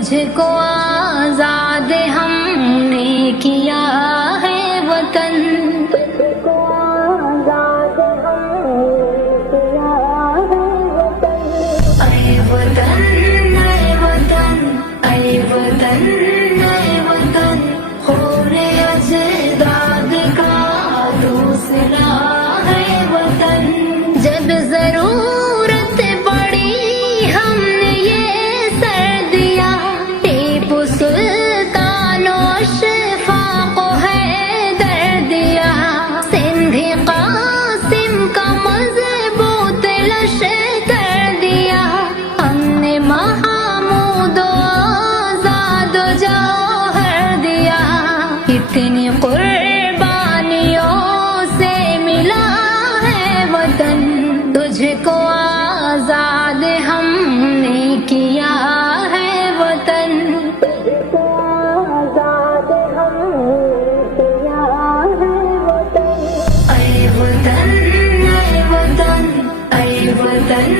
تجھ کو آزاد ہم نے کیا ہے وطن، تجھ کو آزاد ہم نے کیا ہے وطن۔ اے وطن اے وطن اے وطن اے وطن، خون اجداد کا دوسرا ہے وطن۔ جب ضرورت پڑی ہم نے یہ سر دیا، ٹیپو سلطان و اشفاق کو ہے در دیا، سندھی قاسم کا مضبوط لشکر دیا، ہم نے محمود و آزاد و جوہر دیا، اتنی قربانیوں سے ملا ہے وطن، تجھ کو آزاد ہم نے کیا ہے وطن، تجھ کو آزاد ہم نے کیا ہے وطن۔ اے وطن اے وطن اے وطن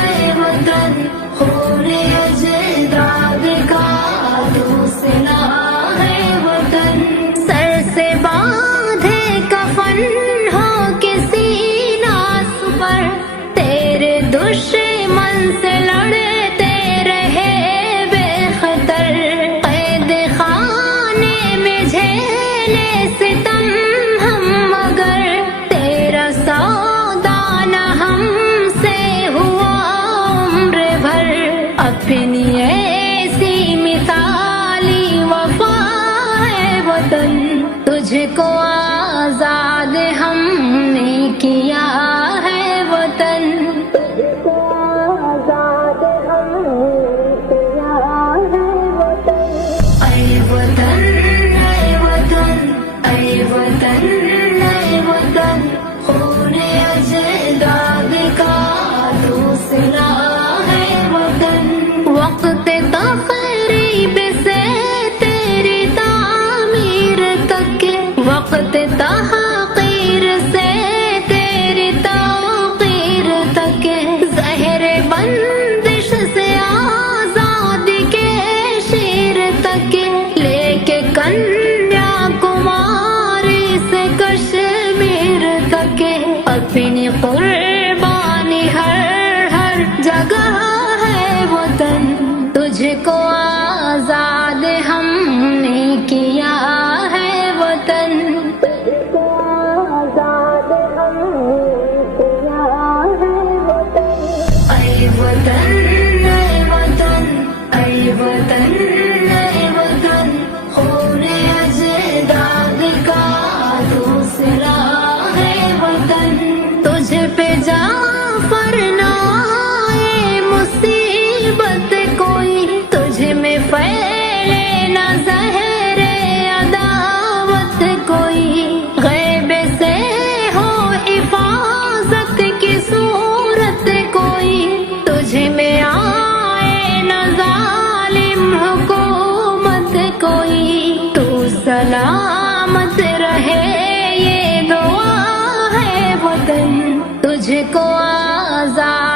اے وطن، خون اجداد کا دوسرا ہے وطن۔ سر سے باندھے کفن ہو کے سینہ پر، تیرے دشمن سے لڑتے رہے بے خطر، قید خانے میں جھیلے ستم ہم، مگر تیرا سودا نہ ہم سے ہوا عمر بھر، اپنی ایسی مثالی وفا ہے وطن، تجھ کو آزاد ہم نے کیا ہے وطن، تجھ کو آزاد ہم نے کیا ہے وطن۔ اے وطن اے وطن اے وطن اے وطن، خون اجداد کا دوسرا ہے وطن۔ وقت تقریب سے تیری تعمیر تک، وقت تحقیر سے تیری توقیر تک، زہر بندش سے آزادی کے شیر تک، لے کے کنیا کماری سے کشمیر تک، اپنی قربانی ہر ہر جگہ ہے وطن، تجھ کو آزاد ہم نے کیا ہے وطن، تجھ کو آزاد ہم نے کیا ہے وطن۔ اے وطن اے وطن اے وطن اے وطن، خون اجداد کا دوسرا ہے وطن، تجھ پہ جعفر نہ آئے مصیبت کوئی، تجھ میں پھیلے نہ زہر عداوت کوئی، غیب سے ہو حفاظت کی صورت کوئی، تجھ میں آئے نہ ظالم حکومت کوئی، تو سلامت رہے یہ دعا ہے وطن، تجھ کو آزاد